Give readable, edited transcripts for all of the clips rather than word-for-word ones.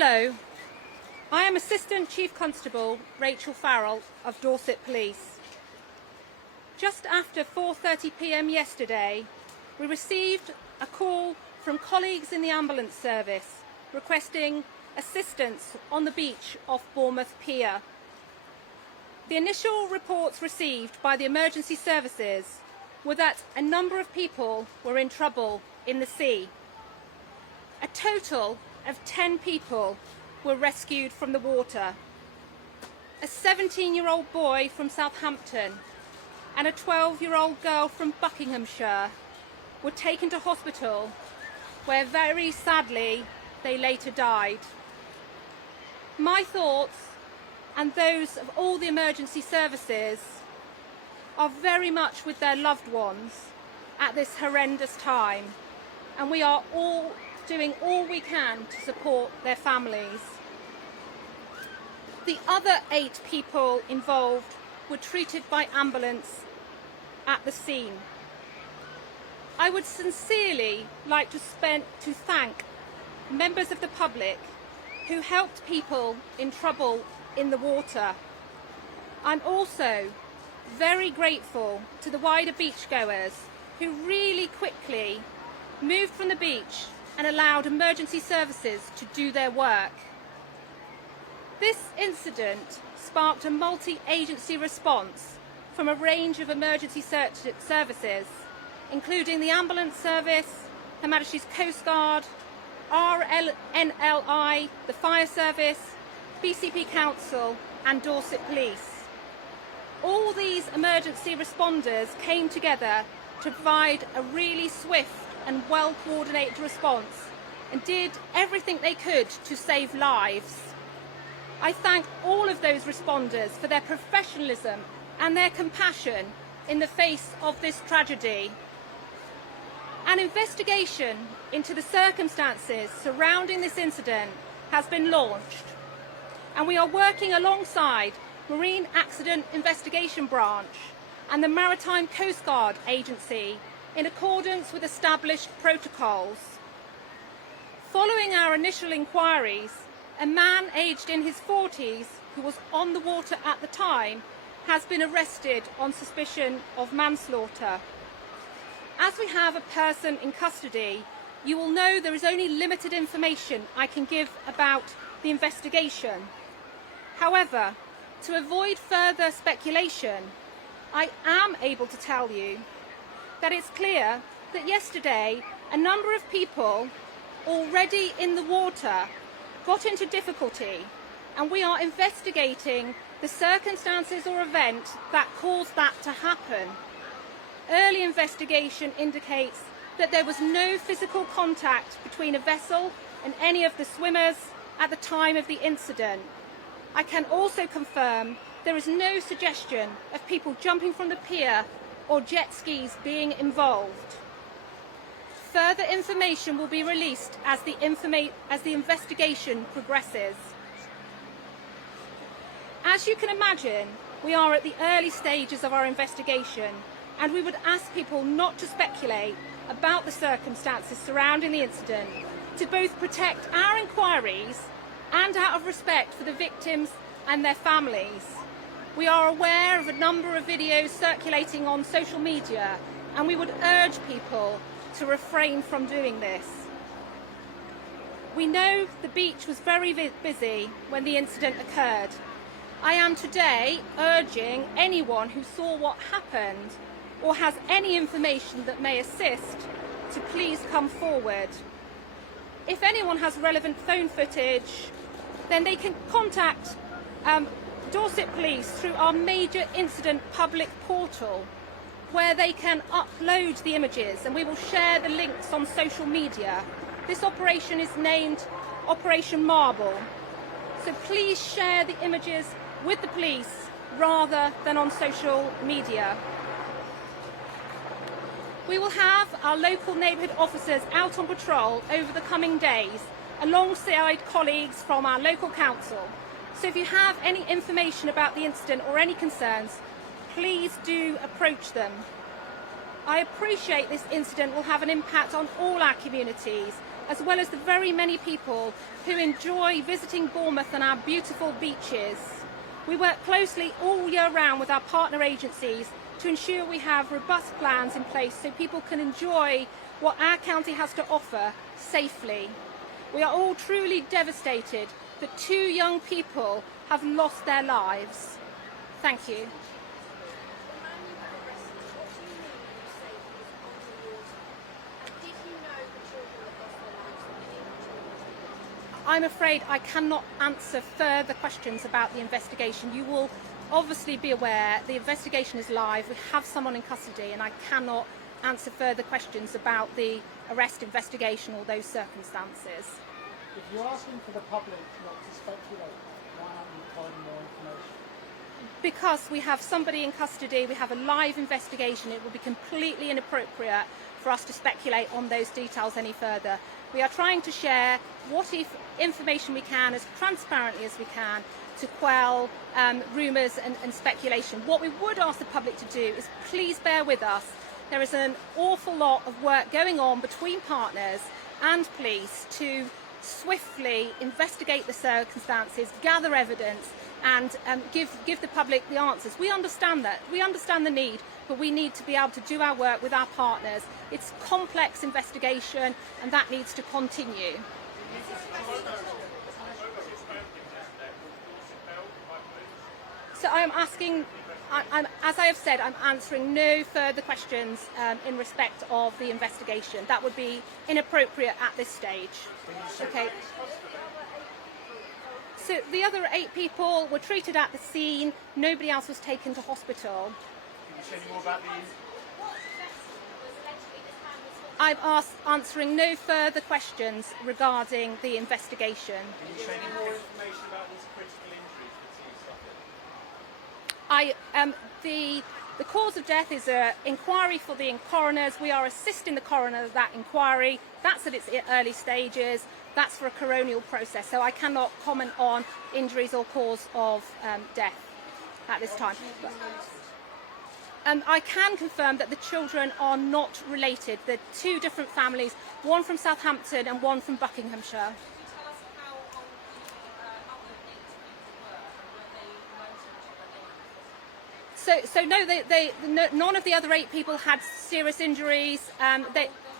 Hello, I am Assistant Chief Constable Rachel Farrell of Dorset Police. Just after 4:30 p.m. yesterday, we received a call from colleagues in the ambulance service requesting assistance on the beach off Bournemouth pier. The initial reports received by the emergency services were that a number of people were in trouble in the sea. A total of 10 people were rescued from the water. A 17-year-old boy from Southampton and a 12-year-old girl from Buckinghamshire were taken to hospital, where very sadly they later died. My thoughts, and those of all the emergency services, are very much with their loved ones at this horrendous time, and we are all doing all we can to support their families. The other 8 people involved were treated by ambulance at the scene. I would sincerely like to thank members of the public who helped people in trouble in the water. I'm also very grateful to the wider beachgoers who really quickly moved from the beach and allowed emergency services to do their work. This incident sparked a multi-agency response from a range of emergency services, including the ambulance service, Her Majesty's Coast Guard, RNLI, the Fire Service, BCP Council and Dorset Police. All these emergency responders came together to provide a really swift and well-coordinated response and did everything they could to save lives. I thank all of those responders for their professionalism and their compassion in the face of this tragedy. An investigation into the circumstances surrounding this incident has been launched, and we are working alongside Marine Accident Investigation Branch and the Maritime Coast Guard Agency in accordance with established protocols. Following our initial inquiries, a man aged in his 40s who was on the water at the time has been arrested on suspicion of manslaughter. As we have a person in custody, you will know there is only limited information I can give about the investigation. However, to avoid further speculation, I am able to tell you that it's clear that yesterday a number of people already in the water got into difficulty, and we are investigating the circumstances or event that caused that to happen. Early investigation indicates that there was no physical contact between a vessel and any of the swimmers at the time of the incident. I can also confirm there is no suggestion of people jumping from the pier or jet skis being involved. Further information will be released as the investigation progresses. As you can imagine, we are at the early stages of our investigation, and we would ask people not to speculate about the circumstances surrounding the incident to both protect our inquiries and out of respect for the victims and their families. We are aware of a number of videos circulating on social media, and we would urge people to refrain from doing this. We know the beach was very busy when the incident occurred. I am today urging anyone who saw what happened or has any information that may assist to please come forward. If anyone has relevant phone footage, then they can contact Dorset Police through our major incident public portal, where they can upload the images, and we will share the links on social media. This operation is named Operation Marble, so please share the images with the police rather than on social media. We will have our local neighbourhood officers out on patrol over the coming days alongside colleagues from our local council. So if you have any information about the incident or any concerns, please do approach them. I appreciate this incident will have an impact on all our communities, as well as the very many people who enjoy visiting Bournemouth and our beautiful beaches. We work closely all year round with our partner agencies to ensure we have robust plans in place so people can enjoy what our county has to offer safely. We are all truly devastated that 2 young people have lost their lives. Thank you. I'm afraid I cannot answer further questions about the investigation. You will obviously be aware the investigation is live. We have someone in custody, and I cannot answer further questions about the arrest investigation or those circumstances. If you're asking for the public not to speculate, why aren't you providing more information? Because we have somebody in custody, we have a live investigation, it would be completely inappropriate for us to speculate on those details any further. We are trying to share what information we can as transparently as we can to quell rumours and speculation. What we would ask the public to do is please bear with us. There is an awful lot of work going on between partners and police to swiftly investigate the circumstances, gather evidence and give the public the answers. We understand that. We understand the need, but we need to be able to do our work with our partners. It's a complex investigation and that needs to continue. So I'm asking, as I have said, I'm answering no further questions in respect of the investigation. That would be inappropriate at this stage. Okay. So the other 8 people were treated at the scene. Nobody else was taken to hospital. Can you say any more about the... I'm answering no further questions regarding the investigation. Can you say any more information about these critical injuries that seems The cause of death is an inquiry for the coroners. We are assisting the coroner with that inquiry. That's at its early stages. That's for a coronial process. So I cannot comment on injuries or cause of death at this time. I can confirm that the children are not related. They're 2 different families, one from Southampton and one from Buckinghamshire. So no, none of the other 8 people had serious injuries.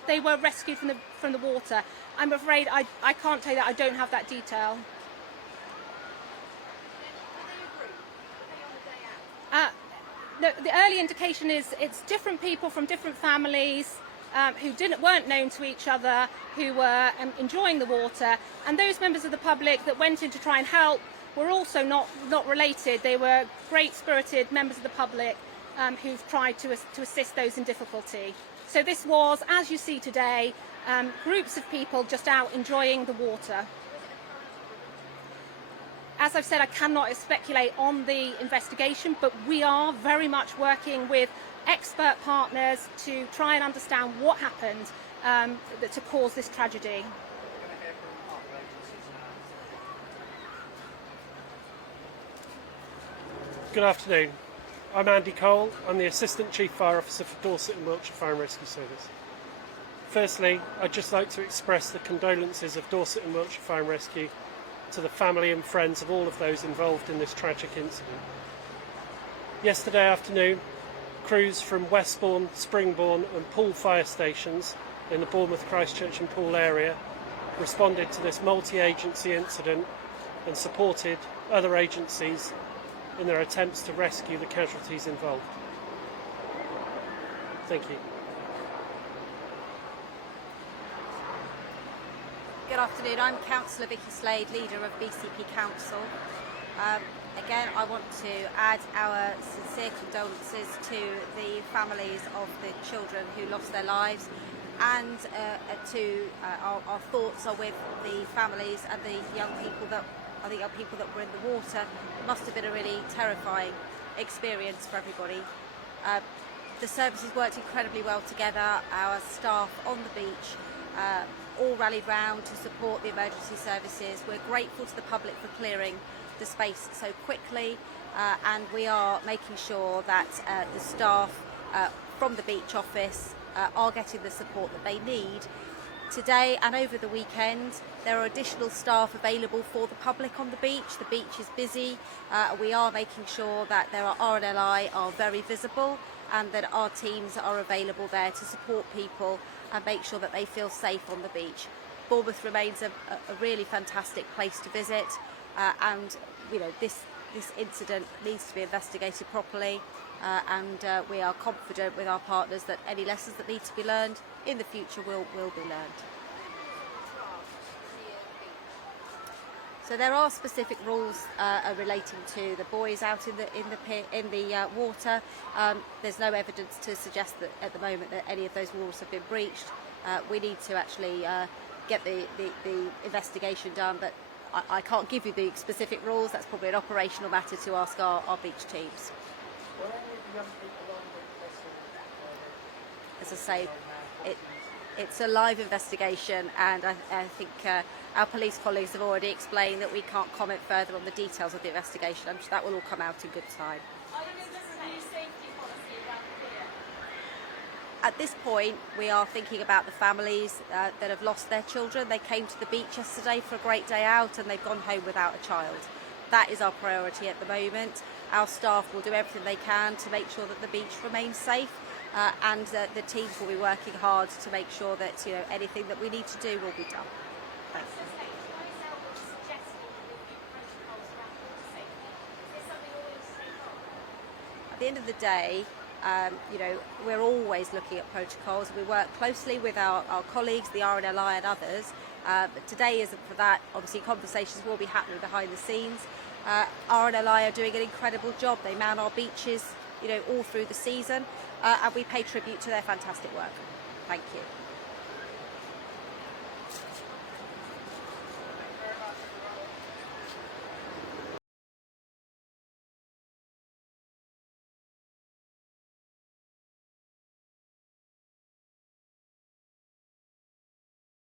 They were rescued from the water. I'm afraid I can't tell you that. I don't have that detail. No, the early indication is it's different people from different families who weren't known to each other, who were enjoying the water, and those members of the public that went in to try and help were also not related. They were great-spirited members of the public who've tried to assist those in difficulty. So this was, as you see today, groups of people just out enjoying the water. As I've said, I cannot speculate on the investigation, but we are very much working with expert partners to try and understand what happened to cause this tragedy. Good afternoon. I'm Andy Cole. I'm the Assistant Chief Fire Officer for Dorset and Wiltshire Fire and Rescue Service. Firstly, I'd just like to express the condolences of Dorset and Wiltshire Fire and Rescue to the family and friends of all of those involved in this tragic incident. Yesterday afternoon, crews from Westbourne, Springbourne and Poole fire stations in the Bournemouth, Christchurch and Poole area responded to this multi-agency incident and supported other agencies in their attempts to rescue the casualties involved. Thank you. Good afternoon, I'm Councillor Vicky Slade, leader of BCP Council. Again, I want to add our sincere condolences to the families of the children who lost their lives, and our thoughts are with the families and the young people that were in the water. It must have been a really terrifying experience for everybody. The services worked incredibly well together. Our staff on the beach all rallied round to support the emergency services. We're grateful to the public for clearing the space so quickly, and we are making sure that the staff from the beach office are getting the support that they need. Today and over the weekend, there are additional staff available for the public on the beach. The beach is busy. We are making sure that there are RNLI are very visible and that our teams are available there to support people and make sure that they feel safe on the beach. Bournemouth remains a really fantastic place to visit, and this incident needs to be investigated properly, and we are confident with our partners that any lessons that need to be learned in the future will be learned. So there are specific rules relating to the buoys out in the water. There's no evidence to suggest that at the moment that any of those rules have been breached. We need to actually get the investigation done, but I can't give you the specific rules. That's probably an operational matter to ask our beach teams. Were any of the young people on the vessel? As I say, it's a live investigation, and I think our police colleagues have already explained that we can't comment further on the details of the investigation. I'm sure that will all come out in good time. At this point, we are thinking about the families that have lost their children. They came to the beach yesterday for a great day out and they've gone home without a child. That is our priority at the moment. Our staff will do everything they can to make sure that the beach remains safe, and the teams will be working hard to make sure that anything that we need to do will be done. Thanks. At the end of the day, we're always looking at protocols. We work closely with our colleagues, the RNLI and others, but today isn't for that. Obviously, conversations will be happening behind the scenes. RNLI are doing an incredible job. They man our beaches, all through the season, and we pay tribute to their fantastic work. Thank you.